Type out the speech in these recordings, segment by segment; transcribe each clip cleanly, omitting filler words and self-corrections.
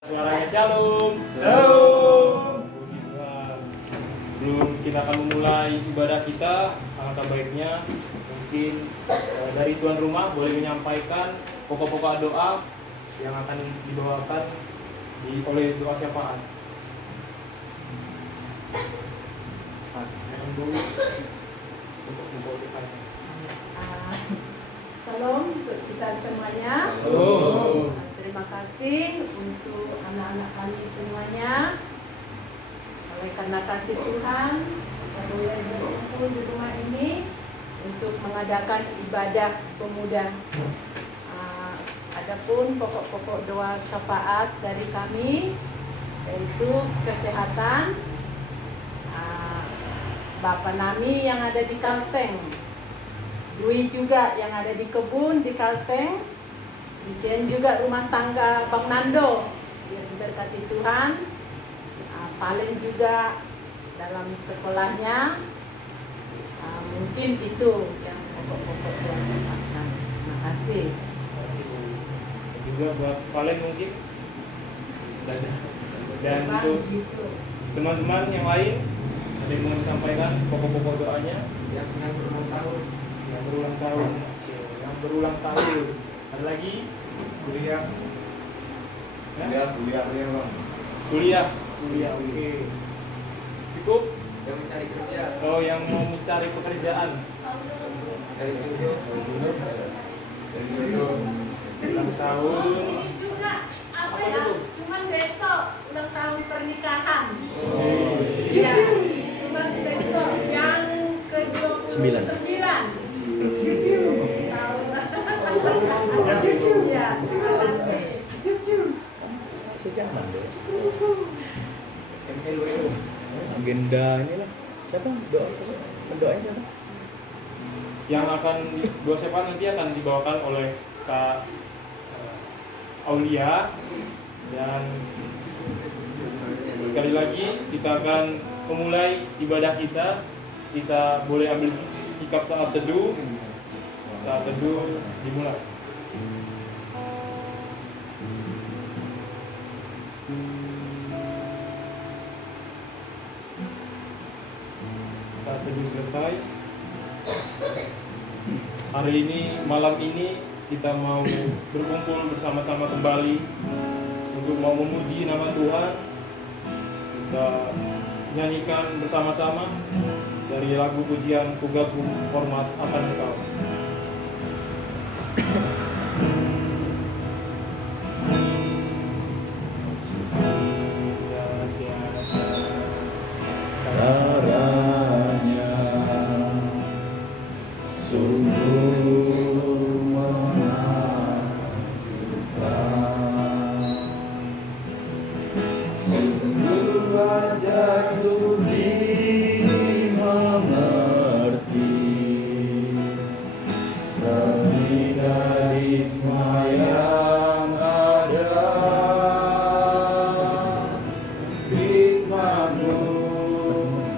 Suaranya shalom. Shalom. Puji Tuhan. Sebelum kita akan memulai ibadah kita, alangkah baiknya mungkin dari tuan rumah boleh menyampaikan pokok-pokok doa yang akan dibawakan oleh doa syafaat. Salam untuk kita semuanya. Shalom. Terima kasih untuk anak-anak kami semuanya. Oleh karena kasih Tuhan, kita boleh berkumpul di rumah ini untuk mengadakan ibadah pemuda. Adapun pokok-pokok doa syafaat dari kami yaitu kesehatan, Bapak Nami yang ada di Kalteng, Dwi juga yang ada di kebun di Kalteng, demikian juga rumah tangga Bang Nando yang diberkati Tuhan, Palen juga dalam sekolahnya. Mungkin itu yang pokok-pokok doa syafaat. Terima kasih. Dan juga buat Palen mungkin. Dan untuk teman-teman yang lain ada yang mau disampaikan pokok-pokok doanya yang berulang tahun, yang berulang tahun. Ada lagi kuliah, ya? kuliah bang, Kuliah, oke. Cukup. yang mencari kerja, Oh, yang mau mencari pekerjaan. dari jodoh, Ulang tahun. Ini juga apa Apa ya? itu? Cuman besok ulang tahun pernikahan. Oh, Iya, cuman besok yang ke-29. Ya, terima kasih. Sejalan deh. MLW itu, Agenda inilah siapa mendoain siapa? Yang akan doa syafaat nanti akan dibawakan oleh Kak Aulia. Dan sekali lagi kita akan memulai ibadah kita. Kita boleh ambil sikap saat teduh. Saat teduh dimulai. Saat teduh selesai. Hari ini, malam ini kita mau berkumpul bersama-sama kembali untuk mau memuji nama Tuhan. Kita nyanyikan bersama-sama dari lagu pujian Kugaku Hormat Akan Engkau. Caranya sungguh menakjubkan, sungguh ajar untuk dimengerti, semirisma yang ada, hikmatmu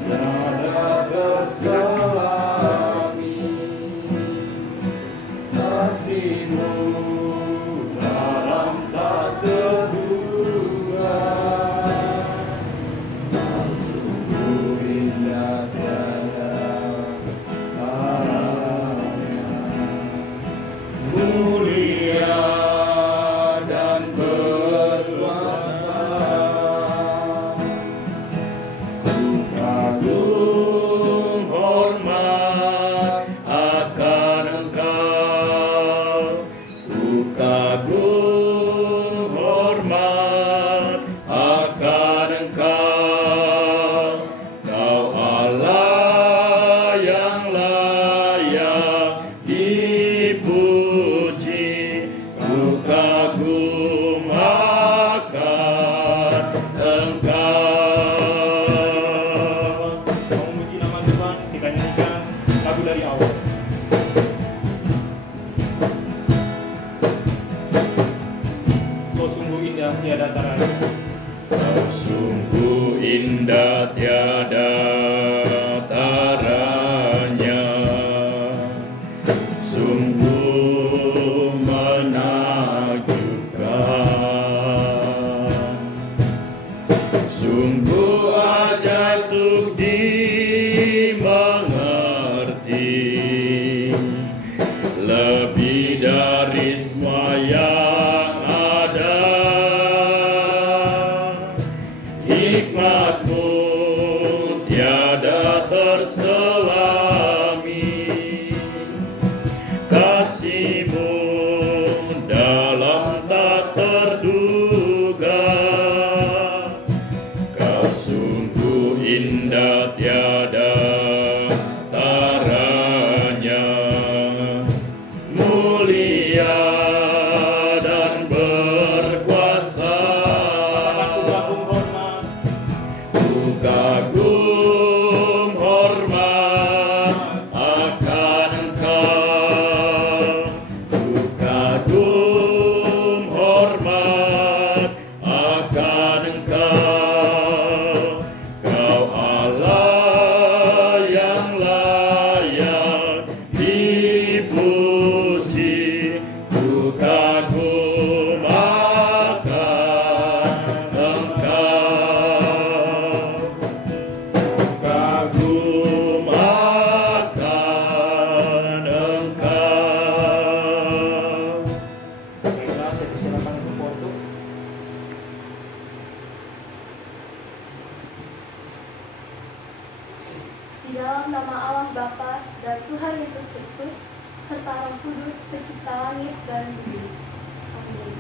tiada terselami, kasihmu dalam tak terduga, sungguh indah tiada taranya, mulia dan berkuasa. Kagum hormat akan Engkau, ku kagum hormat akan Engkau, Kau Allah yang layak dipuji, ku kagum akan Engkau. Mau memuji nama Tuhan, kita nyanyikan lagu dari awal. Kau sungguh indah tiada taranya. Kau sungguh indah tiada taranya, sungguh menakjubkan. dalam nama Allah Bapa dan Tuhan Yesus Kristus, serta Roh Kudus, pencipta langit dan bumi. Amin.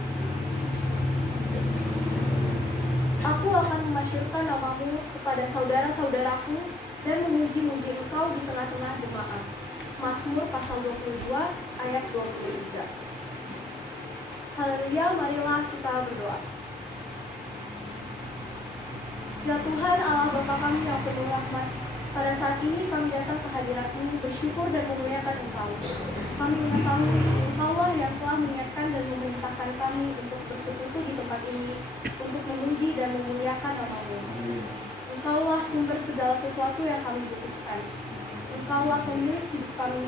Aku akan memasyurkan namamu kepada saudara-saudaraku dan memuji-muji engkau di tengah-tengah jemaat. Mazmur pasal 22 ayat 23. Haleluya, marilah kita berdoa. Ya Tuhan Allah Bapa kami yang penuh rahmat, pada saat ini kami datang ke hadirat-Mu bersyukur dan memuliakan Engkau. Kami mengetahui Engkaulah yang telah mengingatkan dan memerintahkan kami untuk bersekutu di tempat ini, untuk memuji dan memuliakan nama-Mu. Engkaulah sumber segala sesuatu yang kami butuhkan. Engkaulah pemilik hidup kami,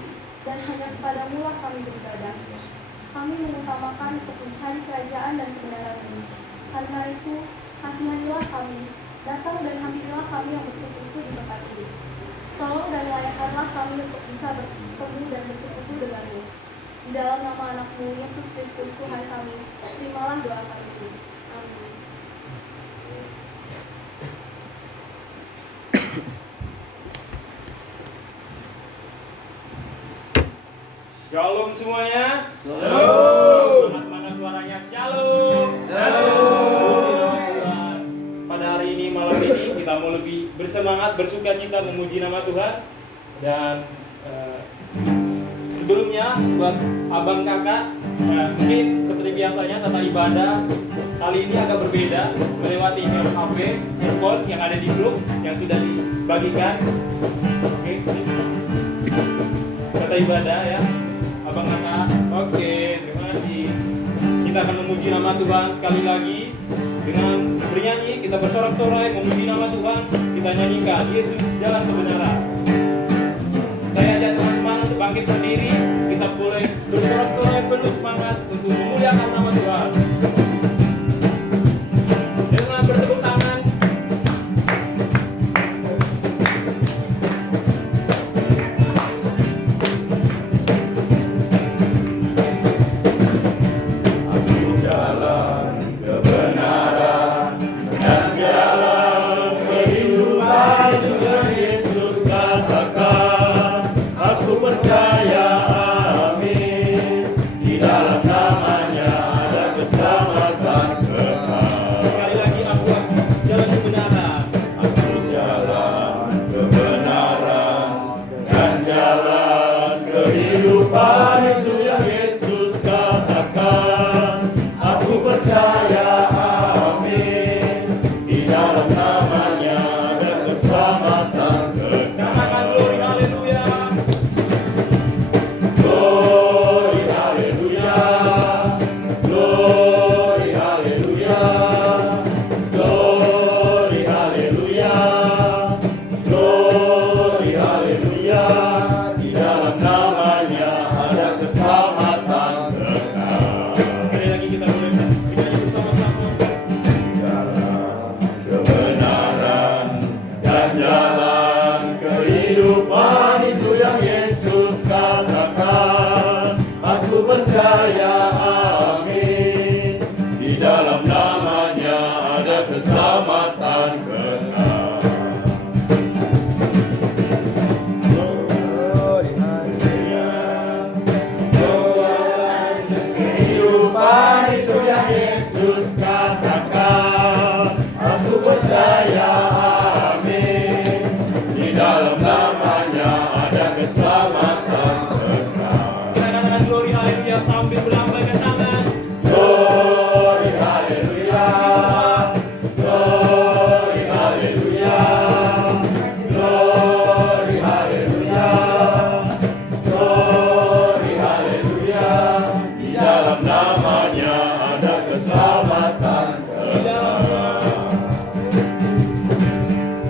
dan hanya kepadamu lah kami beribadah. Kami mengutamakan untuk mencari kerajaan dan kebenaran-Mu. Karena itu, kasihanilah kami, datang dan hampirilah kami yang bersekutu di tempat ini. Tolong dan layakkanlah kami untuk bisa bertemu dan bersekutu denganmu. Di dalam nama anak-Mu, Yesus Kristus Tuhan kami, terimalah doa kami ini. Amin. Shalom semuanya. Shalom. Mana suaranya? Shalom. Pada hari ini, malam ini kita mau lebih bersemangat, bersuka cita memuji nama Tuhan. Dan sebelumnya buat abang kakak, mungkin seperti biasanya tata ibadah kali ini agak berbeda, melewati email HP, handphone yang ada di grup yang sudah dibagikan. Oke, sip. Tata ibadah ya, abang kakak. Oke, terima kasih. Kita akan memuji nama Tuhan sekali lagi dengan bernyanyi. Kita bersorak-sorai memuji nama Tuhan. Kita nyanyikan Yesus jalan kebenaran. Saya ajak teman-teman untuk bangkit sendiri. Kita boleh bersorak-sorai penuh semangat untuk memuliakan nama Tuhan. Dengan bertepuk tangan. Aku jalan kebenaran dan jalan kehidupan, Tuhan Yesus katakan. Aku percaya, amin. Di dalam namanya ada keselamatan kekal. Sekali lagi aku jalan kebenaran. Aku jalan kebenaran dan jalan kehidupan, itu yang Yesus katakan. Aku percaya, amin. Di dalam namanya ada keselamatan Katakan kekal. glory, haleluya. Glory, haleluya. Glory, haleluya. Glory, haleluya. Glory, haleluya. Di dalam namanya ada keselamatan kekal. Sekali lagi kita boleh nyanyi bersama-sama. Jalan kebenaran dan jalan kehidupan, itu yang Yesus katakan. Aku percaya, amin. Di dalam namanya ada keselamatan kekal. Glory, haleluya. Jalan kehidupan, itu yang Yesus katakan. Aku percaya, amin. Di dalam namanya ada keselamatan kekal. Kita katakan glory, haleluya sambil melambaikan tangan. Glory, haleluya. Glory, haleluya. Glory, haleluya. Glory, haleluya. Di dalam namanya ada keselamatan kekal.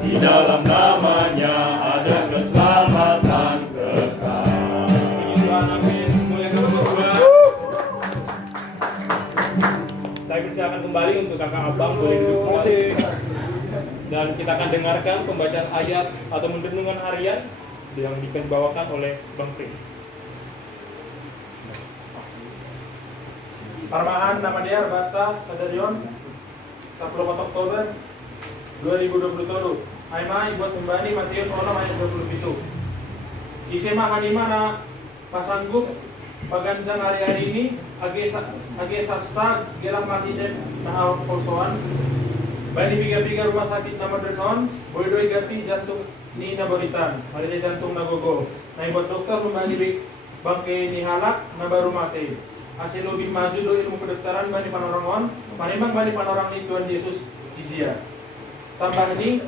Di dalam namanya ada keselamatan kekal. Puji Tuhan, amin. Muliakan nama Tuhan. Saya persilakan kembali untuk kakak abang boleh duduk kembali. Dan kita akan dengarkan pembacaan ayat atau renungan harian yang dibawakan oleh Bang Prince. Armahan nama dia Arbata Sadarion 14 Oktober 2020. Aima buat membani Matius 6 ayat 27. Isema hanima na pasanggup paganjang hari-hari ini age sasta gerak mati dan nah polsoan. Bani biga-biga rumah sakit nama denon, boy-doi gati jantung ni naboritan, hari jantung nagogo. Nah buat dokter membani bangke ni halak na baru mati. Hasil lebih maju do ilmu kedokteran bani panorangon, panembang bani panorang ni Tuhan Yesus izia. Tambah ini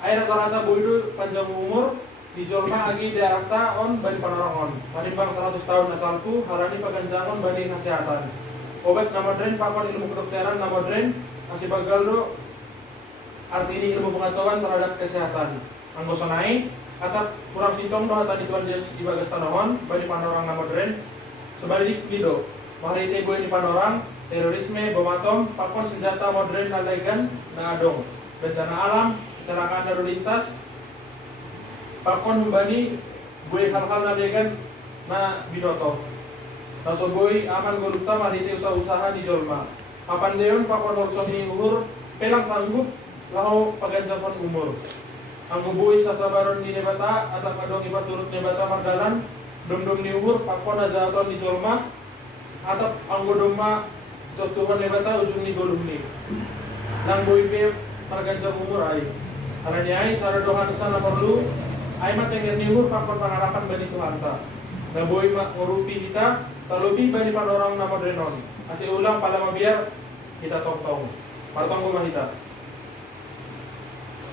air rata-rata boy panjang umur di Jolma agi daerah on bani panorangon. Panembang 100 tahun asalku, harani paganjangon bani kesehatan. Obat nama dren pakon ilmu kedokteran nama dren masih bagal do arti ini ilmu pengetahuan terhadap kesehatan. Anggo sonai atap kurang sintong do tadi Tuhan Yesus di bagas tanohon bani panorang nama dren sebalik lido. Mari tebo ini panorang terorisme bom atom pakon senjata modern nalegan na adong bencana alam kecelakaan lalu lintas pakon membani buai hal-hal nalegan na binoto taso boy aman golukta marite usaha-usaha di Jolma apan deon pakon ursoni uhur pelang sanggup lau paganjapan umur anggo boy sasabaron di nebata atap adong iba turut nebata mardalan dom-dom di uhur pakon aja aton di Jolma atap anggo doma Tuhan nebata ujung ni golum ni nang boy pe marganjang umur ai karena dia ai sara dohan sana perlu ai mah tengger ni uhur pakon pangarapan bani Tuhan ta na boy mak ngorupi kita terlebih bani panorang nama drenon asih ulang pada biar kita tong-tong partong rumah kita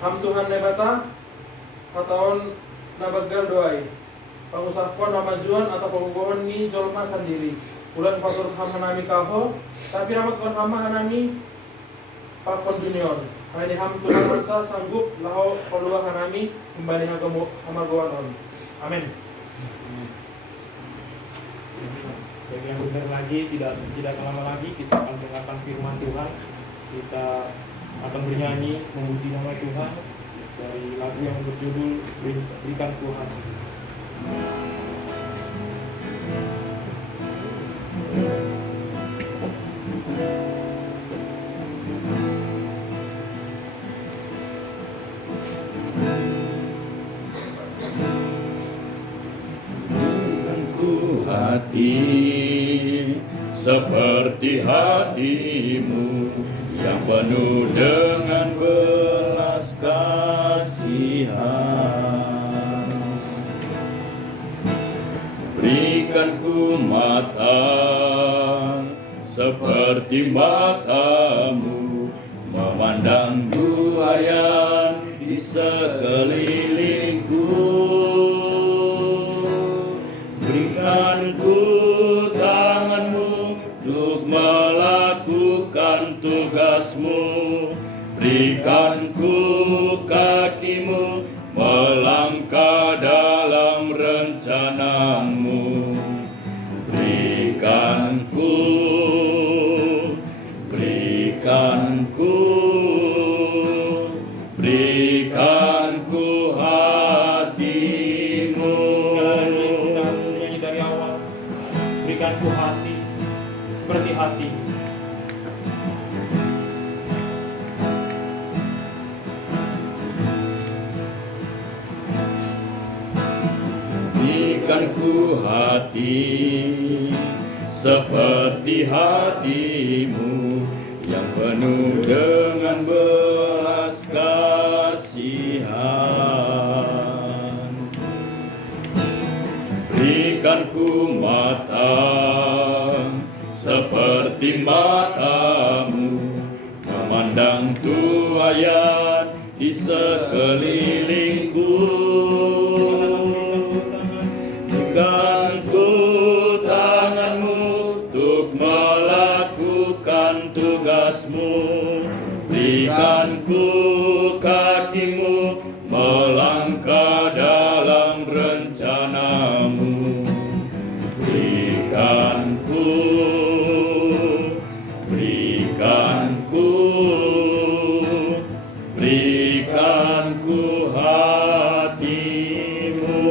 ham Tuhan nebata ataun nabagal doai pangusahkon namajuan atau penggohon ni Jolma sendiri ulan patur hamanami kaho tapi amat kon hama hanami pakon junior hari ham Tuhan mansa sanggup lahu kolua hanami kembali hamagoan on amin. Bagi yang benar lagi tidak lama lagi kita akan dengarkan firman Tuhan. Kita akan bernyanyi memuji nama Tuhan dari lagu yang berjudul Berikan Tuhan. Hati seperti hatimu yang penuh dengan belas kasihan. Berikan ku mata seperti matamu, memandang buayan di sekelilingku. Berikan ku tanganmu untuk melakukan tugasmu. Berikan ku kakimu melangkah dalam rencanamu. Berikan ku hatimu. Kita nyanyi dari awal. Berikan ku hati seperti hati. Berikan ku hati seperti hatimu yang penuh dengan belas kasihan. Berikan ku mata seperti matamu, memandang tuayan di sekelilingku. Berikan ku tanganmu untuk melakukan tugasmu. Berikan ku kakimu melangkah dalam rencanamu. Berikan ku hatimu.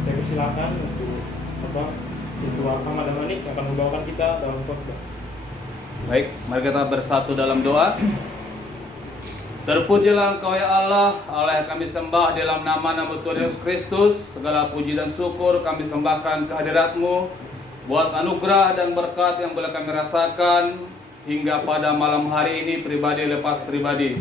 Saya persilakan untuk Ketua Ahmad dan Manik yang akan membawakan kita dalam khotbah. Baik, mari kita bersatu dalam doa. Terpujilah Engkau ya Allah, Allah yang kami sembah dalam nama Tuhan Yesus Kristus. Segala puji dan syukur kami sembahkan kehadirat-Mu buat anugerah dan berkat yang boleh kami rasakan hingga pada malam hari ini pribadi lepas pribadi.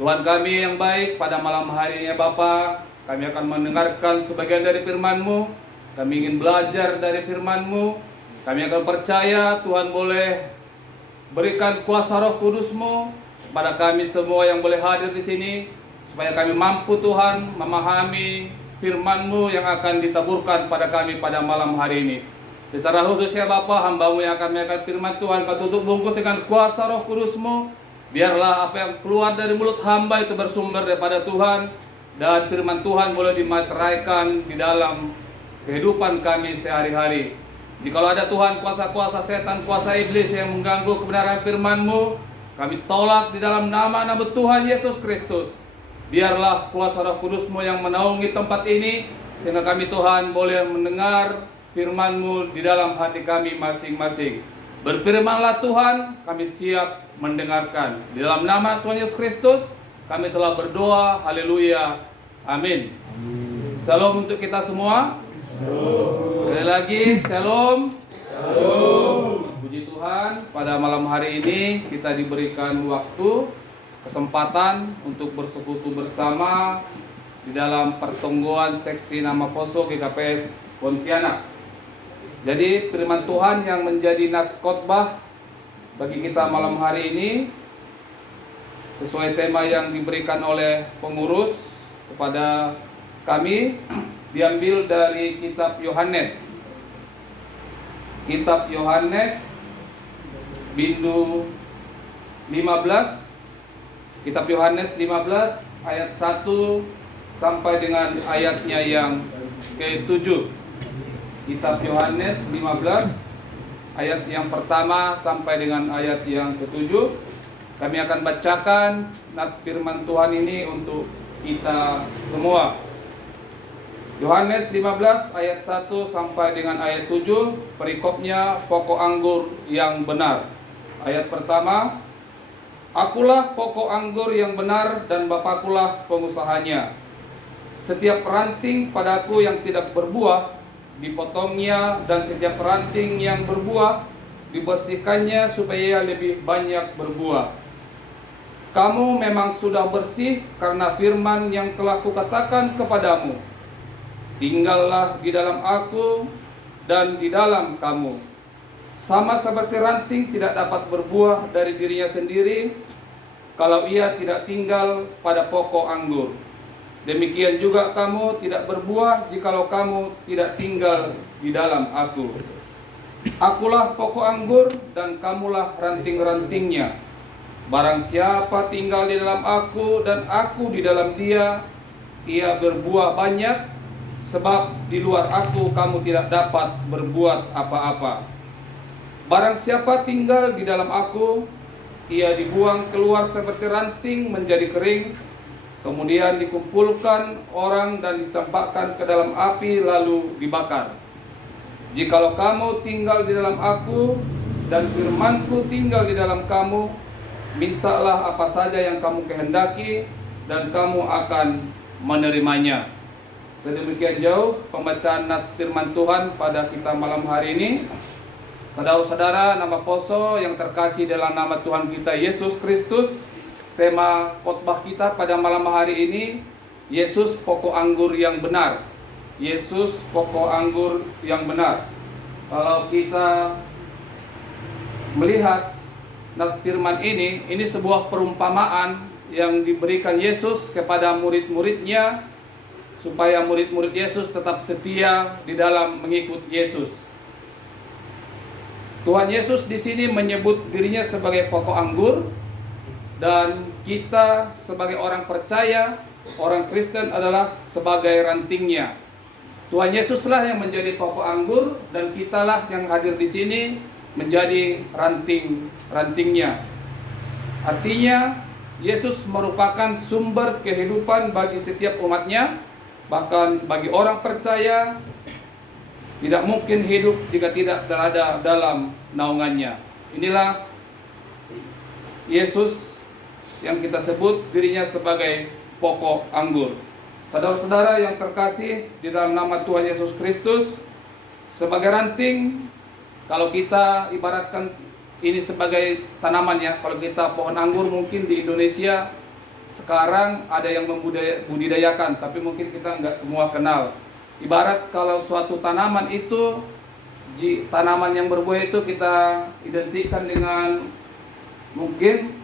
Tuhan kami yang baik, pada malam hari ini ya Bapa, kami akan mendengarkan sebagian dari firman-Mu. Kami ingin belajar dari firman-Mu. Kami akan percaya Tuhan boleh berikan kuasa Roh Kudus-Mu kepada kami semua yang boleh hadir di sini, supaya kami mampu Tuhan memahami firman-Mu yang akan ditaburkan pada kami pada malam hari ini. Secara khusus ya Bapa, hamba-Mu yang akan menyampaikan firman Tuhan, Kau tutup bungkus dengan kuasa Roh Kudus-Mu. Biarlah apa yang keluar dari mulut hamba itu bersumber daripada Tuhan, dan firman Tuhan boleh dimateraikan di dalam kehidupan kami sehari-hari. Jikalau ada Tuhan kuasa-kuasa setan, kuasa iblis yang mengganggu kebenaran firman-Mu, kami tolak di dalam nama Tuhan Yesus Kristus. Biarlah kuasa Roh Kudus-Mu yang menaungi tempat ini, sehingga kami Tuhan boleh mendengar firman-Mu di dalam hati kami masing-masing. Berfirmanlah Tuhan, kami siap mendengarkan. Di dalam nama Tuhan Yesus Kristus, kami telah berdoa. Haleluya. Amin. Salam untuk kita semua. Sekali lagi, shalom. Puji Tuhan, pada malam hari ini kita diberikan waktu, kesempatan untuk bersekutu bersama di dalam pertemuan seksi nama Poso GKPS Pontianak. Jadi firman Tuhan yang menjadi nas khotbah bagi kita malam hari ini sesuai tema yang diberikan oleh pengurus kepada kami, diambil dari kitab Yohanes. Kitab Yohanes Bindu 15. Kitab Yohanes 15 ayat 1 sampai dengan ayatnya yang ke-7. Kitab Yohanes 15 ayat yang pertama sampai dengan ayat yang ke-7. Kami akan bacakan nats firman Tuhan ini untuk kita semua. Yohanes 15 ayat 1 sampai dengan ayat 7, perikopnya pokok anggur yang benar. Ayat pertama, Akulah pokok anggur yang benar dan Bapakulah pengusahanya. Setiap ranting padaku yang tidak berbuah, dipotongnya, dan setiap ranting yang berbuah, dibersihkannya supaya lebih banyak berbuah. Kamu memang sudah bersih karena firman yang telah kukatakan kepadamu. Tinggallah di dalam aku dan di dalam kamu. Sama seperti ranting tidak dapat berbuah dari dirinya sendiri kalau ia tidak tinggal pada pokok anggur. Demikian juga kamu tidak berbuah jikalau kamu tidak tinggal di dalam aku. Akulah pokok anggur dan kamulah ranting-rantingnya. Barang siapa tinggal di dalam aku dan aku di dalam dia, ia berbuah banyak. Sebab di luar aku kamu tidak dapat berbuat apa-apa. Barang siapa tinggal di dalam aku, ia dibuang keluar seperti ranting menjadi kering, kemudian dikumpulkan orang dan dicampakkan ke dalam api lalu dibakar. Jikalau kamu tinggal di dalam aku dan firmanku tinggal di dalam kamu, mintalah apa saja yang kamu kehendaki dan kamu akan menerimanya. Sedemikian jauh pembacaan nats firman Tuhan pada kita malam hari ini. Saudara-saudara nama Poso yang terkasih dalam nama Tuhan kita Yesus Kristus, tema khotbah kita pada malam hari ini, Yesus pokok anggur yang benar. Yesus pokok anggur yang benar. Kalau kita melihat nats firman ini sebuah perumpamaan yang diberikan Yesus kepada murid-muridnya, supaya murid-murid Yesus tetap setia di dalam mengikut Yesus. Tuhan Yesus di sini menyebut dirinya sebagai pokok anggur, dan kita sebagai orang percaya, orang Kristen adalah sebagai rantingnya. Tuhan Yesuslah yang menjadi pokok anggur dan kitalah yang hadir di sini menjadi rantingnya. Artinya Yesus merupakan sumber kehidupan bagi setiap umatnya. Bahkan bagi orang percaya, Tidak mungkin hidup jika tidak berada dalam naungannya. Inilah Yesus yang kita sebut dirinya sebagai pokok anggur. Saudara-saudara yang terkasih di dalam nama Tuhan Yesus Kristus, sebagai ranting, kalau kita ibaratkan ini sebagai tanaman ya, kalau kita pohon anggur mungkin di Indonesia sekarang ada yang membudidayakan, tapi mungkin kita nggak semua kenal. Ibarat kalau suatu tanaman itu, tanaman yang berbuah itu kita identikkan dengan mungkin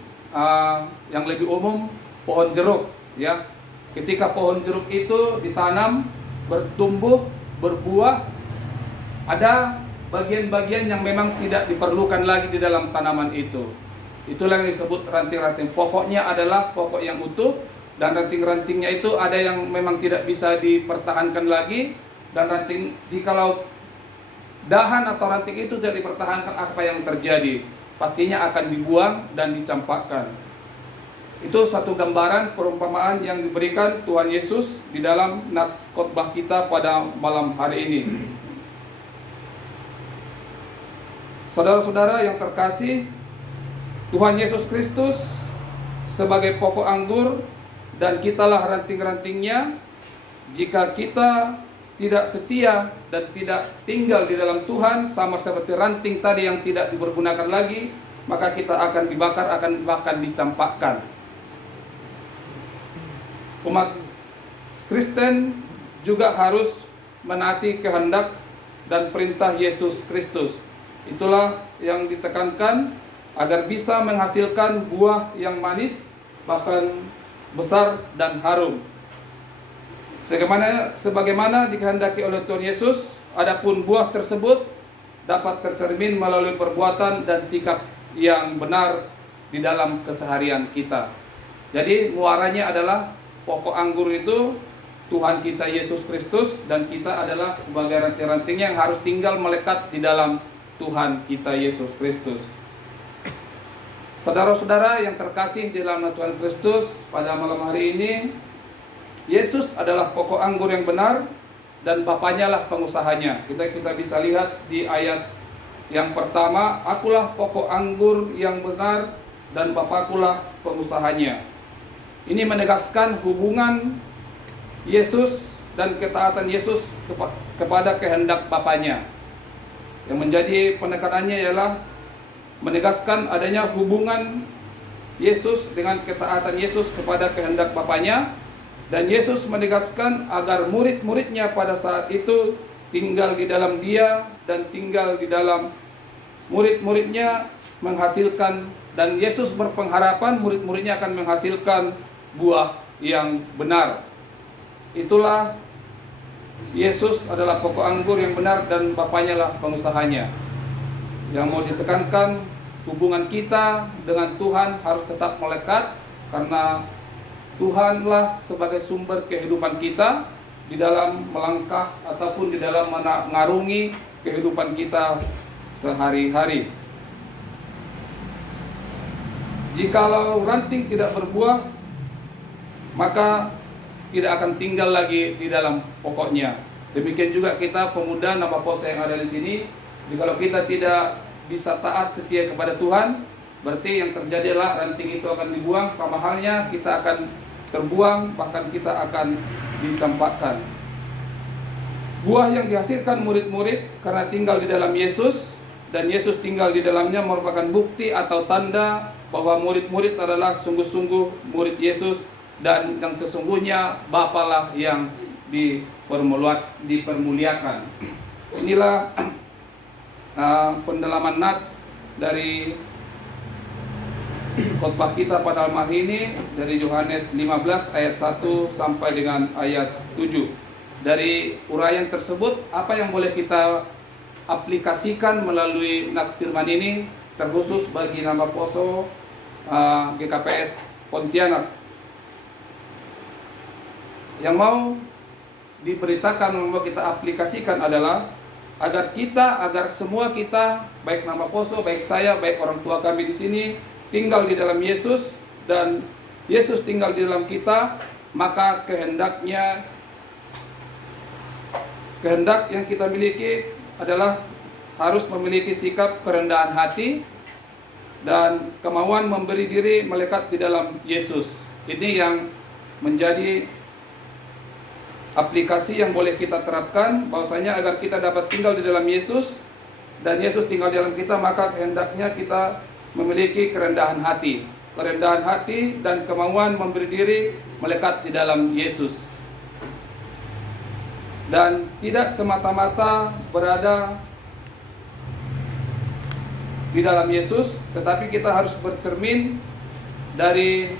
yang lebih umum pohon jeruk ya. Ketika pohon jeruk itu ditanam, bertumbuh, berbuah, ada bagian-bagian yang memang tidak diperlukan lagi di dalam tanaman itu. Itulah yang disebut ranting-ranting. Pokoknya adalah pokok yang utuh, dan ranting-rantingnya itu ada yang memang tidak bisa dipertahankan lagi, dan ranting, jikalau dahan atau ranting itu tidak dipertahankan, apa yang terjadi? Pastinya akan dibuang dan dicampakkan. Itu satu gambaran perumpamaan yang diberikan Tuhan Yesus di dalam nats khotbah kita pada malam hari ini. Saudara-saudara yang terkasih, Tuhan Yesus Kristus sebagai pokok anggur dan kitalah ranting-rantingnya. Jika kita tidak setia dan tidak tinggal di dalam Tuhan, sama seperti ranting tadi yang tidak dipergunakan lagi, maka kita akan dibakar, akan bahkan dicampakkan. Umat Kristen juga harus menaati kehendak dan perintah Yesus Kristus. Itulah yang ditekankan agar bisa menghasilkan buah yang manis, bahkan besar dan harum. Sebagaimana dikehendaki oleh Tuhan Yesus, adapun buah tersebut dapat tercermin melalui perbuatan dan sikap yang benar di dalam keseharian kita. Jadi muaranya adalah pokok anggur itu Tuhan kita Yesus Kristus, dan kita adalah sebagai ranting-ranting yang harus tinggal melekat di dalam Tuhan kita Yesus Kristus. Saudara-saudara yang terkasih di dalam Tuhan Kristus, pada malam hari ini Yesus adalah pokok anggur yang benar dan Bapaknya lah pengusahanya. Kita bisa lihat di ayat yang pertama, akulah pokok anggur yang benar dan Bapakkulah pengusahanya. Ini menegaskan hubungan Yesus dan ketaatan Yesus kepada kehendak Bapaknya. Yang menjadi penekanannya ialah menegaskan adanya hubungan Yesus dengan ketaatan Yesus kepada kehendak Bapaknya, dan Yesus menegaskan agar murid-muridnya pada saat itu tinggal di dalam Dia dan tinggal di dalam murid-muridnya menghasilkan, dan Yesus berpengharapan murid-muridnya akan menghasilkan buah yang benar. Itulah Yesus adalah pokok anggur yang benar dan Bapaknya lah pengusahanya. Yang mau ditekankan, hubungan kita dengan Tuhan harus tetap melekat, karena Tuhanlah sebagai sumber kehidupan kita di dalam melangkah ataupun di dalam mengarungi kehidupan kita sehari-hari. Jikalau ranting tidak berbuah, maka tidak akan tinggal lagi di dalam pokoknya. Demikian juga kita pemuda nama Poso yang ada di sini. Jikalau kita tidak bisa taat setia kepada Tuhan, berarti yang terjadi adalah ranting itu akan dibuang, sama halnya kita akan terbuang, bahkan kita akan dicampakkan. Buah yang dihasilkan murid-murid karena tinggal di dalam Yesus dan Yesus tinggal di dalamnya merupakan bukti atau tanda bahwa murid-murid adalah sungguh-sungguh murid Yesus, dan yang sesungguhnya Bapalah yang dipermuliakan. Inilah pendalaman nats dari khotbah kita pada malam hari ini dari Yohanes 15 ayat 1 sampai dengan ayat 7. Dari uraian tersebut, apa yang boleh kita aplikasikan melalui nats firman ini, terkhusus bagi nama Poso GKPS Pontianak. Yang mau diberitakan, mau kita aplikasikan adalah agar semua kita, baik nama Poso, baik saya, baik orang tua kami di sini, tinggal di dalam Yesus dan Yesus tinggal di dalam kita, maka kehendaknya kehendak yang kita miliki adalah harus memiliki sikap kerendahan hati dan kemauan memberi diri melekat di dalam Yesus. Ini yang menjadi aplikasi yang boleh kita terapkan, bahwasanya agar kita dapat tinggal di dalam Yesus dan Yesus tinggal di dalam kita, maka hendaknya kita memiliki kerendahan hati. Kerendahan hati dan kemauan memberi diri melekat di dalam Yesus. Dan tidak semata-mata berada di dalam Yesus, tetapi kita harus bercermin dari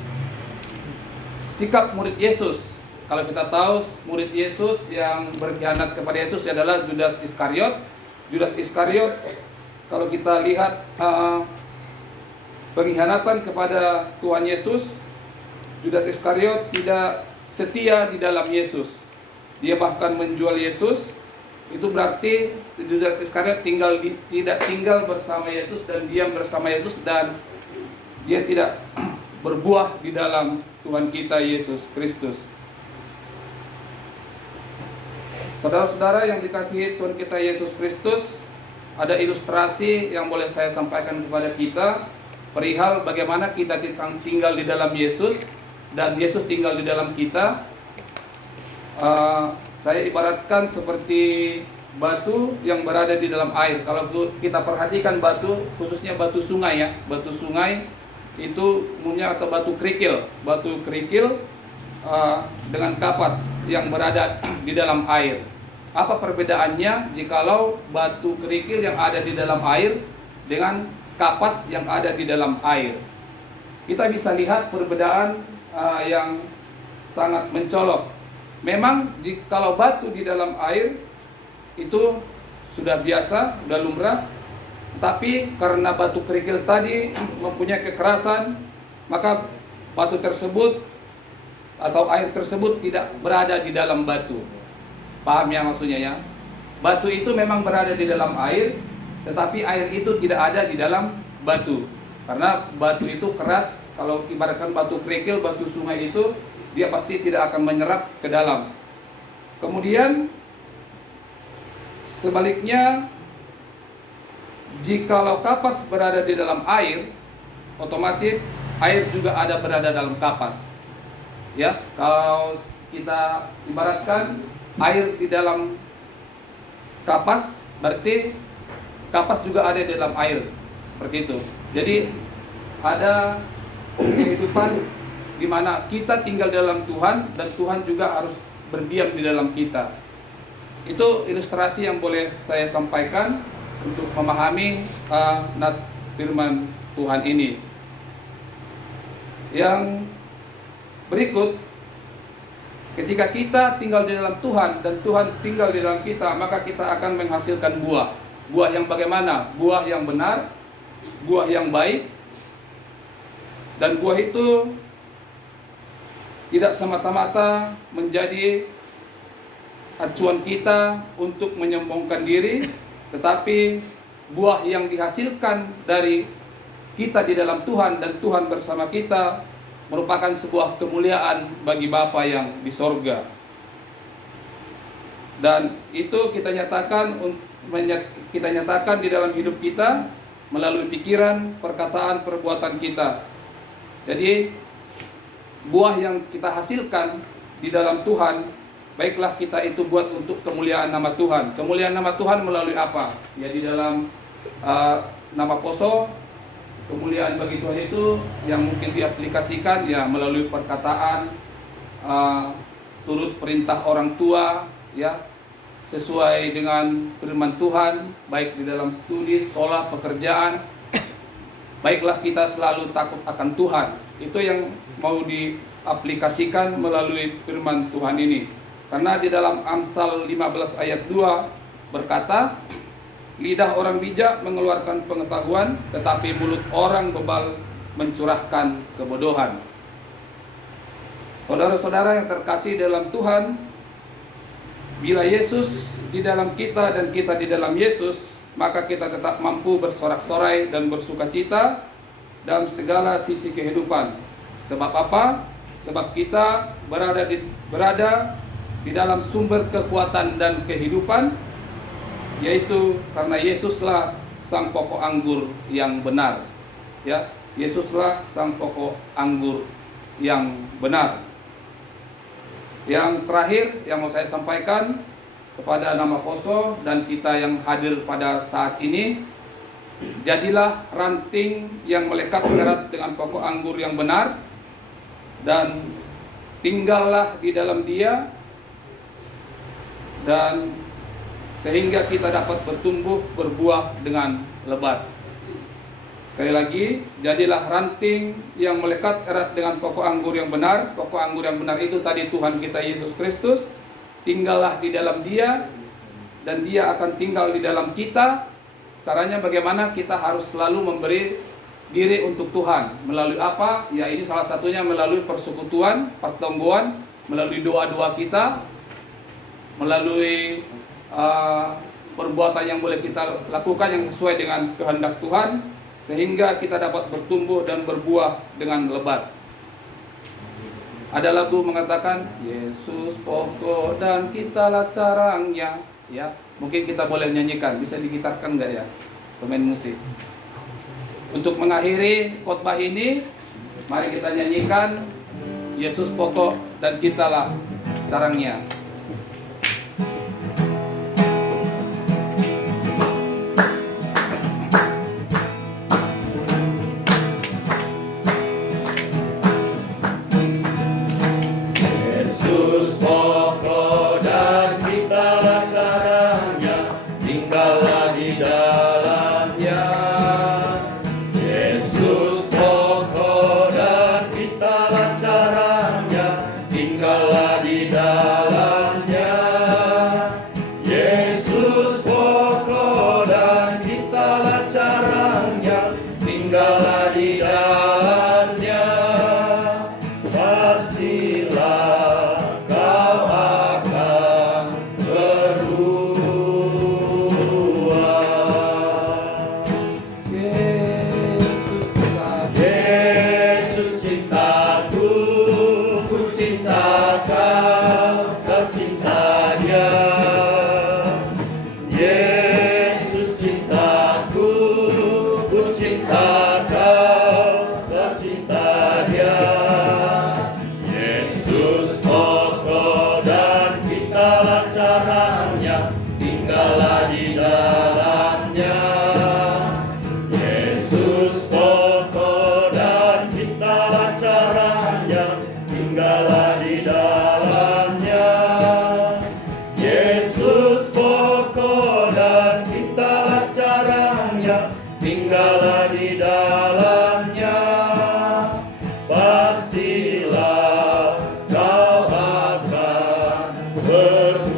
sikap murid Yesus. Kalau kita tahu murid Yesus yang berkhianat kepada Yesus adalah Judas Iskariot. Judas Iskariot, kalau kita lihat pengkhianatan kepada Tuhan Yesus, Judas Iskariot tidak setia di dalam Yesus. Dia bahkan menjual Yesus. Itu berarti Judas Iskariot tidak tinggal bersama Yesus dan diam bersama Yesus, dan dia tidak berbuah di dalam Tuhan kita Yesus Kristus. Saudara-saudara yang dikasihi Tuhan kita Yesus Kristus, ada ilustrasi yang boleh saya sampaikan kepada kita perihal bagaimana kita tinggal di dalam Yesus dan Yesus tinggal di dalam kita. Saya ibaratkan seperti batu yang berada di dalam air. Kalau kita perhatikan batu, khususnya batu sungai ya, batu sungai itu umumnya atau batu kerikil dengan kapas yang berada di dalam air. Apa perbedaannya jikalau batu kerikil yang ada di dalam air dengan kapas yang ada di dalam air? Kita bisa lihat perbedaan yang sangat mencolok. Memang jikalau batu di dalam air itu sudah biasa, sudah lumrah, tapi karena batu kerikil tadi mempunyai kekerasan, maka batu tersebut atau air tersebut tidak berada di dalam batu. Paham ya maksudnya ya? Batu itu memang berada di dalam air, tetapi air itu tidak ada di dalam batu. Karena batu itu keras, kalau ibaratkan batu kerikil, batu sungai itu, dia pasti tidak akan menyerap ke dalam. Kemudian sebaliknya, jikalau kapas berada di dalam air, otomatis air juga ada berada dalam kapas. Ya, kalau kita ibaratkan air di dalam kapas, berarti kapas juga ada di dalam air. Seperti itu. Jadi ada kehidupan di mana kita tinggal dalam Tuhan dan Tuhan juga harus berdiam di dalam kita. Itu ilustrasi yang boleh saya sampaikan untuk memahami nats firman Tuhan ini. Yang berikut, ketika kita tinggal di dalam Tuhan dan Tuhan tinggal di dalam kita, maka kita akan menghasilkan buah. Buah yang bagaimana? Buah yang benar, buah yang baik. Dan buah itu tidak semata-mata menjadi acuan kita untuk menyombongkan diri, tetapi buah yang dihasilkan dari kita di dalam Tuhan dan Tuhan bersama kita merupakan sebuah kemuliaan bagi Bapa yang di sorga. Dan itu kita nyatakan di dalam hidup kita melalui pikiran, perkataan, perbuatan kita. Jadi buah yang kita hasilkan di dalam Tuhan, baiklah kita itu buat untuk kemuliaan nama Tuhan. Kemuliaan nama Tuhan melalui apa? Ya di dalam nama Poso, kemuliaan bagi Tuhan itu yang mungkin diaplikasikan ya melalui perkataan, turut perintah orang tua, ya sesuai dengan firman Tuhan, baik di dalam studi, sekolah, pekerjaan. Baiklah kita selalu takut akan Tuhan. Itu yang mau diaplikasikan melalui firman Tuhan ini. Karena di dalam Amsal 15 ayat 2 berkata, lidah orang bijak mengeluarkan pengetahuan, tetapi mulut orang bebal mencurahkan kebodohan. Saudara-saudara yang terkasih dalam Tuhan, bila Yesus di dalam kita dan kita di dalam Yesus, maka kita tetap mampu bersorak-sorai dan bersukacita dalam segala sisi kehidupan. Sebab apa? Sebab kita berada di dalam sumber kekuatan dan kehidupan, yaitu karena Yesuslah sang pokok anggur yang benar. Ya, Yesuslah sang pokok anggur yang benar. Yang terakhir yang mau saya sampaikan kepada nama Poso dan kita yang hadir pada saat ini, jadilah ranting yang melekat erat dengan pokok anggur yang benar, dan tinggallah di dalam Dia, dan sehingga kita dapat bertumbuh berbuah dengan lebat. Sekali lagi, jadilah ranting yang melekat erat dengan pokok anggur yang benar. Pokok anggur yang benar itu tadi Tuhan kita Yesus Kristus. Tinggallah di dalam Dia, dan Dia akan tinggal di dalam kita. Caranya bagaimana? Kita harus selalu memberi diri untuk Tuhan. Melalui apa? Ya, ini salah satunya melalui persekutuan, pertemuan, melalui doa-doa kita, melalui perbuatan yang boleh kita lakukan yang sesuai dengan kehendak Tuhan, sehingga kita dapat bertumbuh dan berbuah dengan lebat. Ada lagu mengatakan, Yesus pokok dan kitalah carangnya. Ya, mungkin kita boleh nyanyikan. Bisa digitarkan nggak ya, pemain musik? Untuk mengakhiri khotbah ini, mari kita nyanyikan Yesus pokok dan kitalah carangnya. Yesus pokok dan kitalah caranya, tinggallah di dalamnya. Yesus pokok dan kitalah caranya, tinggallah di dalamnya. Yesus pokok dan kitalah caranya, tinggallah di dalamnya. Pastilah kau akan berbuah. Yesus cintaku, ku cinta kau, kau cinta Dia. Yesus cintaku, ku cinta kau, kau cinta Dia. Yesus pokok dan kitalah caranya, tinggallah di dalamnya. Yesus pokok dan kitalah caranya, tinggallah di dalamnya. Yesus pokok dan kitalah caranya, tinggallah di dalamnya. Pastilah kau akan berbuah.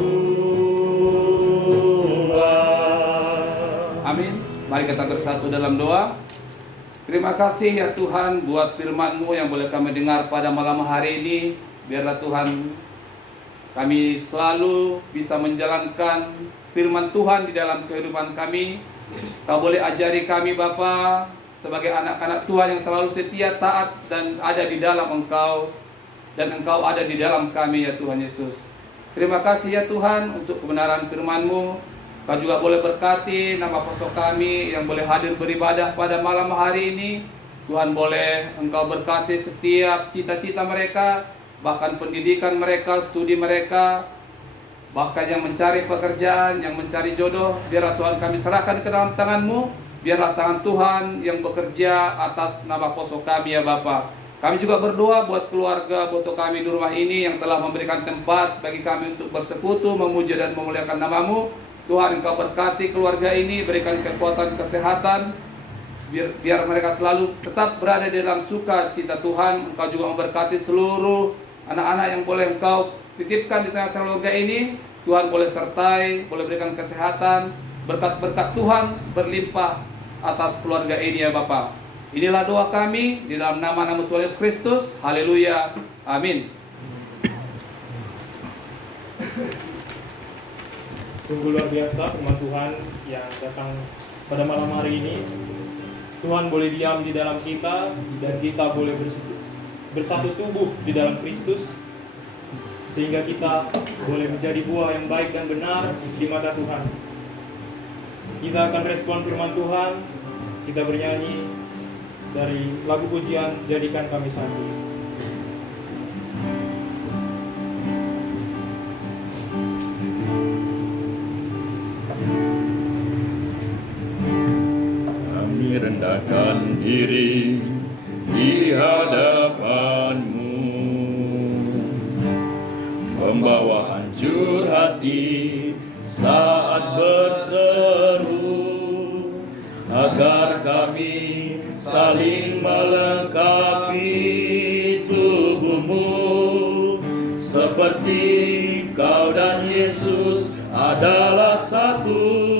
Amin. Mari kita bersatu dalam doa. Terima kasih ya Tuhan buat firman-Mu yang boleh kami dengar pada malam hari ini. Biarlah Tuhan kami selalu bisa menjalankan firman Tuhan di dalam kehidupan kami. Kau boleh ajari kami Bapa sebagai anak-anak Tuhan yang selalu setia, taat, dan ada di dalam Engkau, dan Engkau ada di dalam kami ya Tuhan Yesus. Terima kasih ya Tuhan untuk kebenaran firman-Mu. Kau juga boleh berkati nama Poso kami yang boleh hadir beribadah pada malam hari ini. Tuhan boleh Engkau berkati setiap cita-cita mereka, bahkan pendidikan mereka, studi mereka, bahkan yang mencari pekerjaan, yang mencari jodoh. Biarlah Tuhan kami serahkan ke dalam tangan-Mu. Biarlah tangan Tuhan yang bekerja atas nama Poso kami ya Bapa. Kami juga berdoa buat keluarga Boto kami di rumah ini yang telah memberikan tempat bagi kami untuk bersekutu, memuji dan memuliakan nama-Mu. Tuhan Engkau berkati keluarga ini, berikan kekuatan kesehatan, biar mereka selalu tetap berada di dalam sukacita Tuhan. Engkau juga memberkati seluruh anak-anak yang boleh Engkau titipkan di tengah keluarga ini. Tuhan boleh sertai, boleh berikan kesehatan, berkat-berkat Tuhan berlimpah atas keluarga ini ya Bapa. Inilah doa kami di dalam nama Tuhan Yesus Kristus. Haleluya. Amin. Sungguh luar biasa firman Tuhan yang datang pada malam hari ini. Tuhan boleh diam di dalam kita, dan kita boleh bersatu tubuh di dalam Kristus, sehingga kita boleh menjadi buah yang baik dan benar di mata Tuhan. Kita akan respon firman Tuhan, kita bernyanyi dari lagu pujian Jadikan Kami Satu. Rendahkan diri di hadapan-Mu, membawa hancur hati saat berseru, agar kami saling melengkapi tubuh-Mu, seperti Kau dan Yesus adalah satu.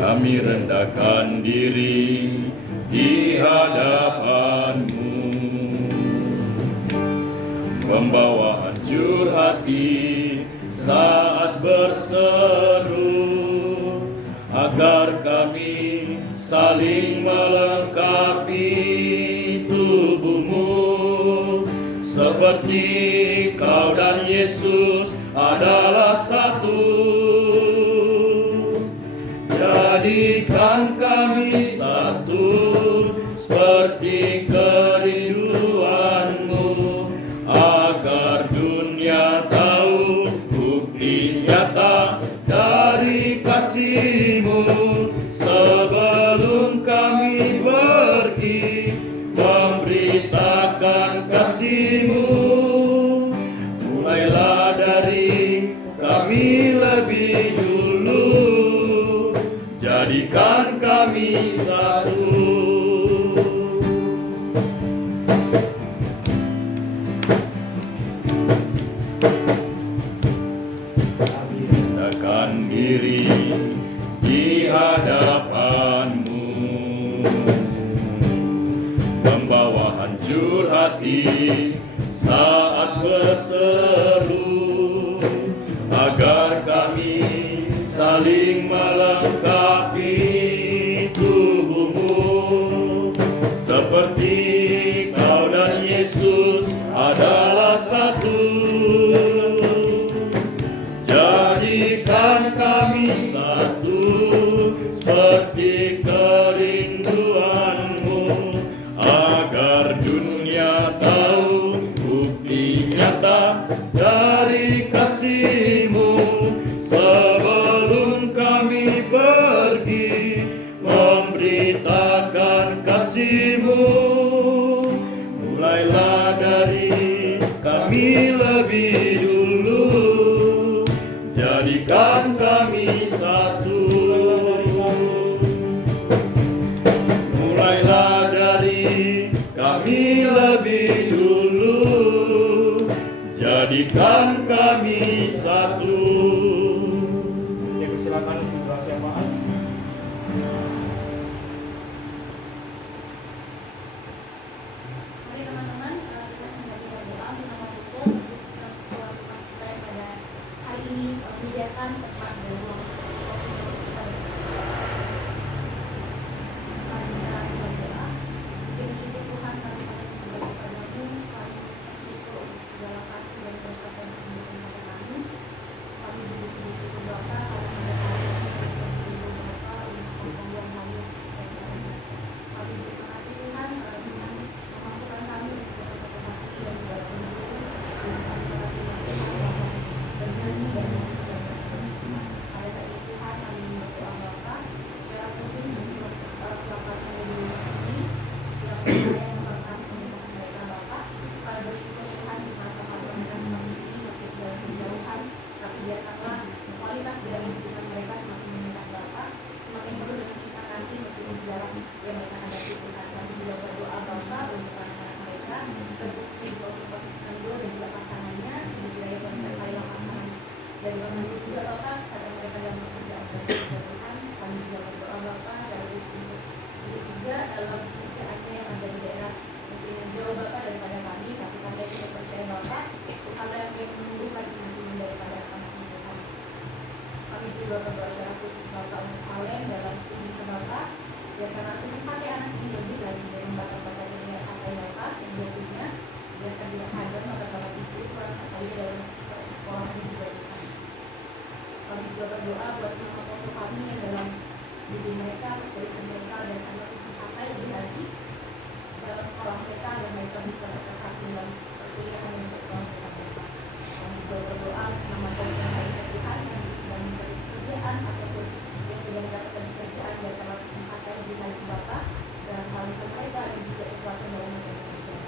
Kami rendahkan diri di hadapan-Mu, membawa hancur hati saat berseru, agar kami saling melengkapi tubuh-Mu, seperti Kau dan Yesus adalah satu. Jadikan kami satu, seperti kerinduan-Mu, agar dunia tahu bukti nyata dari kasih-Mu. Sebelum kami pergi memberitakan kasih-Mu, mulailah dari kami lebih dulu. Jadikan kami satu. Rendahkan diri di hadapan-Mu, membawa hancur hati saat berseru, agar kami saling melengkapi tubuh-Mu, seperti Kau dan Yesus adalah satu. Jadikan kami satu, seperti kerinduan-Mu, agar dunia tahu bukti nyata dari kasih-Mu. Sebelum kami pergi memberitakan kasih-Mu, mulailah dari kami lebih dulu. Jadikan kami satu. Mulailah dari kami lebih dulu. Jadikan kami satu. Saya persilakan doa syafaat. Mari teman-teman, kita kembali berdoa bersama Tuhan untuk Tuhan kita yang pada hari ini menyediakan tempat dan ruang kita Mari kita berdoa. Terima kasih Tuhan kami pada kepadamu, kami bersyukur segala kasih dan berkat yang diberikan kepada kami. Kami bersyukur berdoa kami dan kami juga Bapak, pada mereka yang bekerja Tuhan, kami juga berdoa Bapak dari juga dalam pekerjaannya yang ada di daerah mungkin yang jauh Bapak daripada kami, tapi kami juga percaya Bapak hal yang menumbuhkan iman daripada kami Tuhan. Kami juga berdoa secara khusus Bapak untuk Alen dalam studi ke Bapak, biar karena pakai anak ini lebih lagi dari bapak-bapak yang sampai Bapak yang dia punya. juga berdoa buat mama kami yang dalam diri mereka, kebaikan mereka, dan anak ibu kakak yang berhati dalam sekolah mereka, agar mereka bisa berkesakti dalam perkuliahan yang berkualitas mereka. Kami juga berdoa nama kalian yang Tuhan yang sedang mencari pekerjaan ataupun yang sudah mendapatkan pekerjaan dan anak ibu kakak yang berhati Bapak dan hal mereka dan juga kekuatan dalam pekerjaan.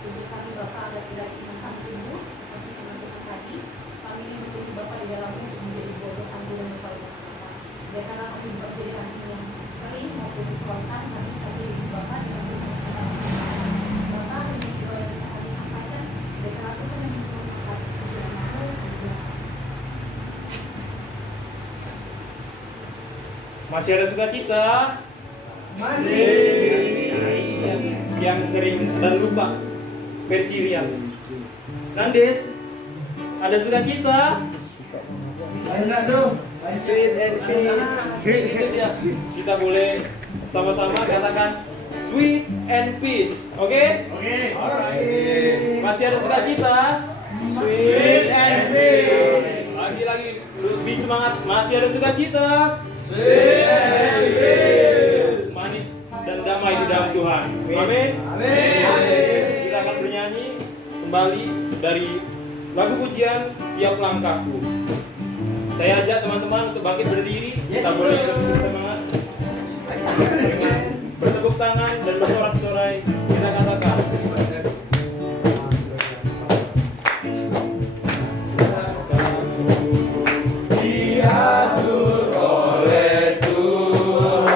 Jadi kami Bapak agar tidak ingin kami tumbuh seperti teman-teman tadi. Kami ingin menjadi Bapak di dalamnya untuk menjadi bodoh tangguh dan berkualitas mereka. Dan karena kami menjadi hati yang kering maupun dikuatkan, kami ingin Bapak di dalam Bapak yang juga yang bisa kami sampaikan. Dan karena itu kami mengangkat kebenaran Allah. Masih ada sukacita? Masih. Yang sering dan lupa versi Rian. Nandes, ada sukacita? Enak dong. Sweet and peace. Itu dia. Kita boleh sama-sama katakan sweet and peace. Oke? Oke. Alright. Masih ada sukacita? Sweet and peace. Lagi-lagi lebih semangat. Masih ada sukacita? Sweet and peace. Manis dan damai di dalam Tuhan. Amin. Amin. Kita akan bernyanyi kembali dari lagu pujian Tiap Langkahku. Saya ajak teman-teman untuk bangkit berdiri. Kita boleh lebih bersemangat dengan bertepuk tangan dan bersorak-sorai. Kita katakan Diatur oleh Tuhan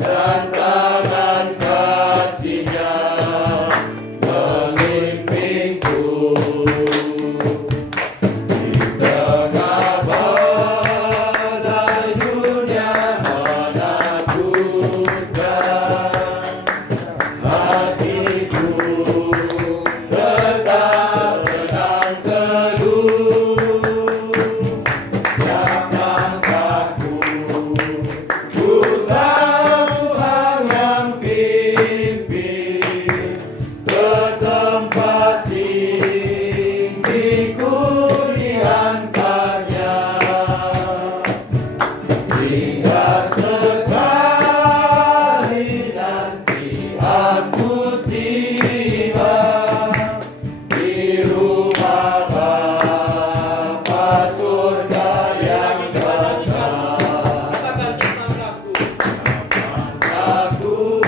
dan tangan kasih-Nya memimpinku di tengah badai dunia menakutkan. Hatiku tetap tenang teduh. Tiap langkahku ku tahu Tuhan yang pimpin ke tempat tinggiku diantarnya. Hingga sekali nanti aku tiba di rumah Bapa surga yang kekal. katakan tiap langkahku. Aku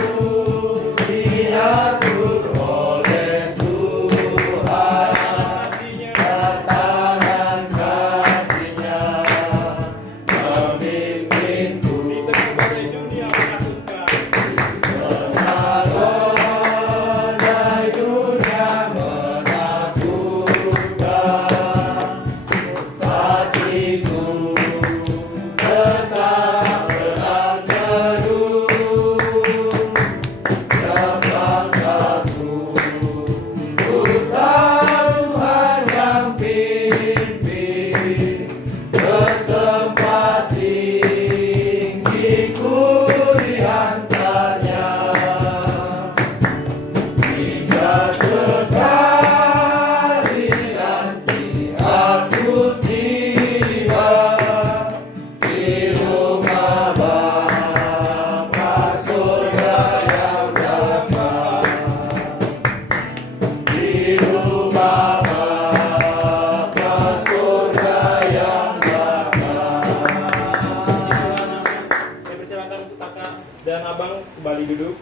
diatur oleh Tuhan Kasihnya dan tangan kasih-Nya memimpinku. di tengah badai dunia menakutkan. Tengah badai dunia menakutkan, hatiku tetap tenang teduh. Tiap langkahku ku tahu Tuhan yang pimpin ke tempat tinggiku diantarnya. Hingga sekali nanti aku tiba di rumah Bapa surga yang kekal. Di rumah Bapa surga yang kekal. Saya persilakan untuk kakak dan abang kembali duduk.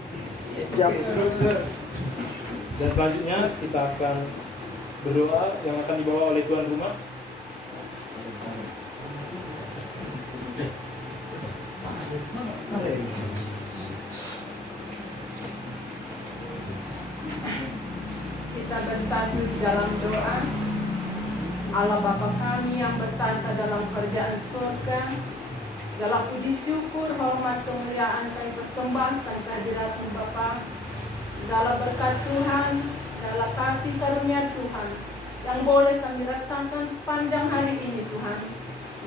Dan selanjutnya kita akan berdoa yang akan dibawa oleh tuan rumah. Kita bersatu di dalam doa. Allah Bapa kami yang bertata dalam kerajaan surga, segala puji syukur, hormat, kemuliaan kami persembahkan kehadirat-Mu Bapa. Segala berkat Tuhan, segala kasih karunia Tuhan yang boleh kami rasakan sepanjang hari ini Tuhan.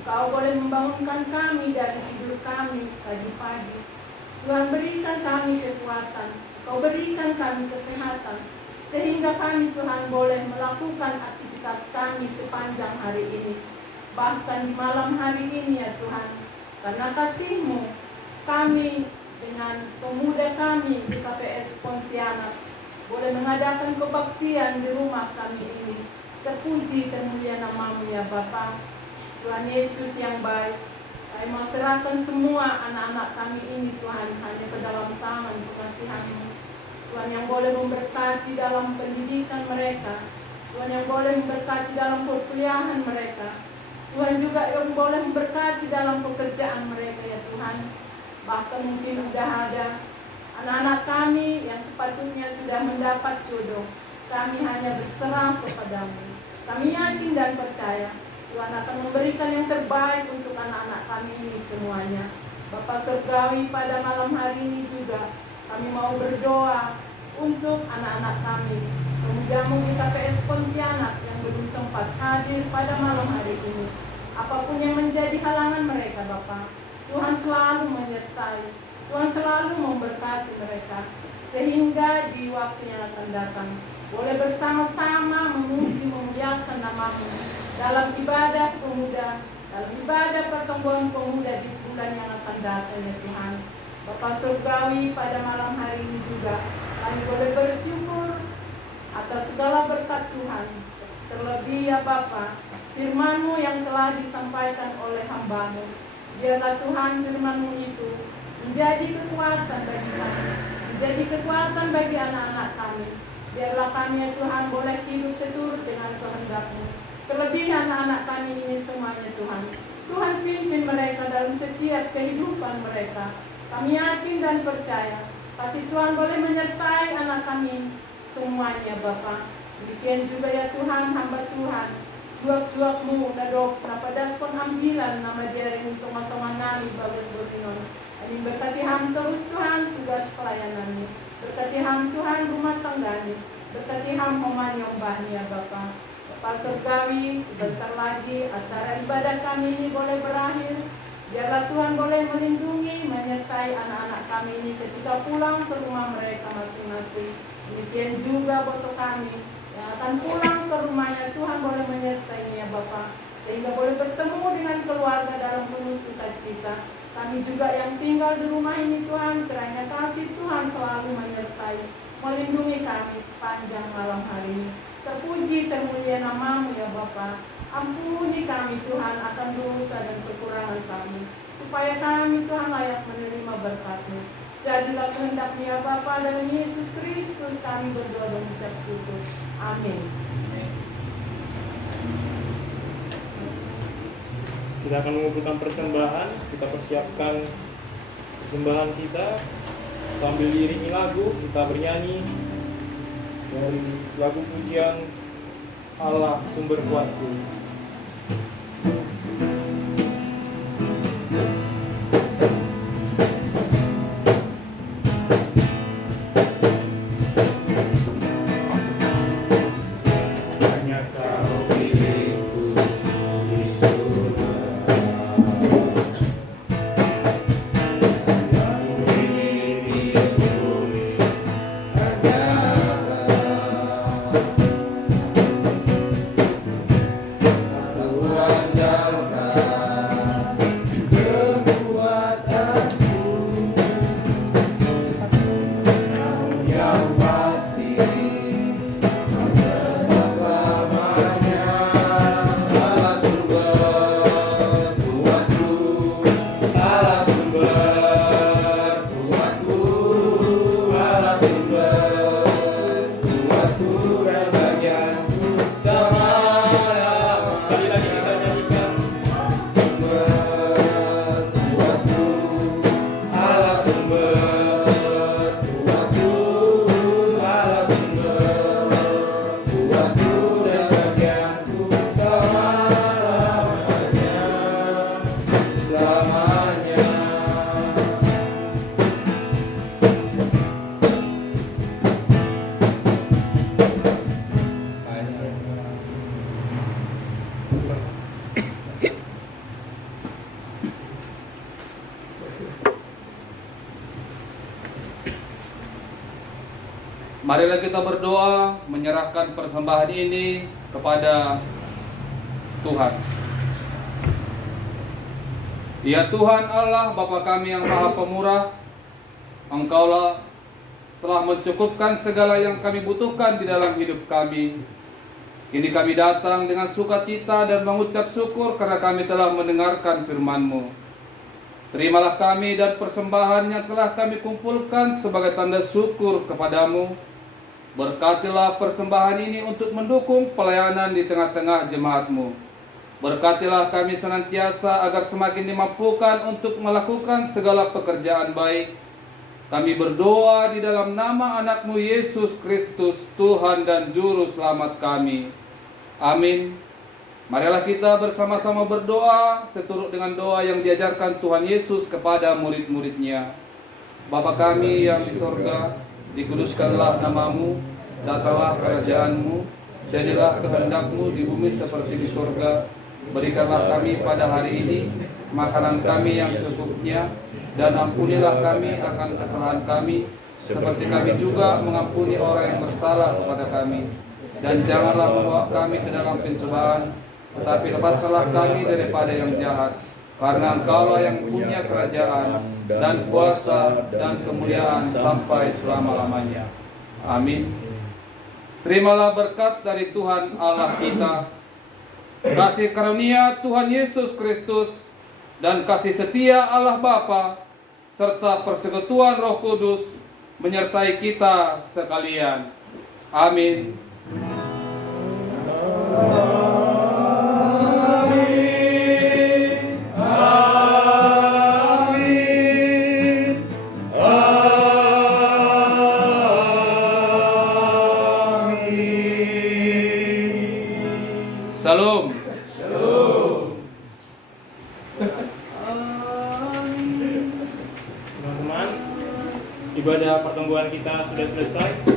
Engkau boleh membangunkan kami dari tidur kami pagi-pagi. Tuhan berikan kami kekuatan, Kau berikan kami kesehatan, sehingga kami Tuhan boleh melakukan aktivitas kami sepanjang hari ini. bahkan di malam hari ini ya Tuhan. Karena kasih-Mu, kami dengan pemuda kami di KPS Pontianak boleh mengadakan kebaktian di rumah kami ini. Terpuji termulia nama-Mu ya Bapa. Tuhan Yesus yang baik, kami mau serahkan semua anak-anak kami ini Tuhan hanya ke dalam tangan kekasihan-Mu. Tuhan yang boleh memberkati dalam pendidikan mereka, Tuhan yang boleh memberkati dalam perkuliahan mereka, Tuhan juga yang boleh memberkati dalam pekerjaan mereka ya Tuhan. Bahkan mungkin sudah ada anak-anak kami yang sepatutnya sudah mendapat jodoh, kami hanya berserah kepada-Mu. Kami yakin dan percaya Tuhan akan memberikan yang terbaik untuk anak-anak kami ini semuanya. Bapa Surgawi, pada malam hari ini juga kami mau berdoa untuk anak-anak kami, pemuda-Mu di KPS Pontianak yang belum sempat hadir pada malam hari ini. Apapun yang menjadi halangan mereka Bapa, Tuhan selalu menyertai, Tuhan selalu memberkati mereka, sehingga di waktu yang akan datang boleh bersama-sama memuji memuliakan nama-Mu dalam ibadah pemuda, dalam ibadah pertemuan pemuda di bulan yang akan datang ya Tuhan. Bapa Surgawi, pada malam hari ini juga kami boleh bersyukur atas segala berkat Tuhan. Terlebih ya Bapa, firman-Mu yang telah disampaikan oleh hamba-Mu, biarlah Tuhan firman-Mu itu menjadi kekuatan bagi kami, menjadi kekuatan bagi anak-anak kami. Biarlah kami ya Tuhan boleh hidup seturut dengan kehendak-Mu. Terlebih anak-anak kami ini semuanya Tuhan, Tuhan pimpin mereka dalam setiap kehidupan mereka. Kami yakin dan percaya kasih Tuhan boleh menyertai anak kami semuanya Bapa. Demikian juga ya Tuhan, hamba Tuhan, juak-juak-Mu nadok napadaspon ambilan nama dia ini teman-teman nami bagus bertinon. Amin. Berkati ham terus Tuhan tugas pelayanan-Mu. Berkati ham Tuhan rumah tangga-Mu. Berkati ham oman yang ya Bapa. Bapak Surgawi, sebentar lagi acara ibadah kami ini boleh berakhir. Biarlah Tuhan boleh melindungi, menyertai anak-anak kami ini ketika pulang ke rumah mereka masing-masing. Demikian juga foto kami yang akan pulang ke rumahnya, Tuhan boleh menyertai ya Bapak, sehingga boleh bertemu dengan keluarga dalam penuh sukacita. Kami juga yang tinggal di rumah ini Tuhan, kiranya kasih Tuhan selalu menyertai, melindungi kami sepanjang malam hari ini. Terpuji termulia nama-Mu ya Bapa. Ampuni kami Tuhan akan dosa dan kekurangan kami, supaya kami Tuhan layak menerima berkat-Mu. Jadilah kehendak-Mu ya Bapa, dalam Yesus Kristus kami berdoa dan ucap syukur. Amin. Kita akan mengumpulkan persembahan, kita persiapkan persembahan kita sambil diiringi lagu, kita bernyanyi dari lagu pujian Allah Sumber Kuatku. Marilah kita berdoa menyerahkan persembahan ini kepada Tuhan. Ya Tuhan Allah Bapa kami yang Maha Pemurah, Engkaulah telah mencukupkan segala yang kami butuhkan di dalam hidup kami. Kini kami datang dengan sukacita dan mengucap syukur karena kami telah mendengarkan firman-Mu. Terimalah kami dan persembahan yang telah kami kumpulkan sebagai tanda syukur kepadamu. Berkatilah persembahan ini untuk mendukung pelayanan di tengah-tengah jemaat-Mu. Berkatilah kami senantiasa agar semakin dimampukan untuk melakukan segala pekerjaan baik. Kami berdoa di dalam nama anak-Mu Yesus Kristus, Tuhan dan Juru Selamat kami. Amin. Marilah kita bersama-sama berdoa seturut dengan doa yang diajarkan Tuhan Yesus kepada murid-murid-Nya. Bapa kami yang di sorga, dikuduskanlah nama-Mu, datanglah kerajaan-Mu, jadilah kehendak-Mu di bumi seperti di sorga. Berikanlah kami pada hari ini makanan kami yang secukupnya, dan ampunilah kami akan kesalahan kami, seperti kami juga mengampuni orang yang bersalah kepada kami. Dan janganlah membawa kami ke dalam pencobaan, tetapi lepaskanlah kami daripada yang jahat. Karena Engkaulah yang punya kerajaan dan kuasa dan kemuliaan sampai selama-lamanya. Amin. Terimalah berkat dari Tuhan Allah kita, kasih karunia Tuhan Yesus Kristus, dan kasih setia Allah Bapa, serta persekutuan Roh Kudus menyertai kita sekalian. Amin. Salam. Teman-teman, ibadah pertemuan kita sudah selesai.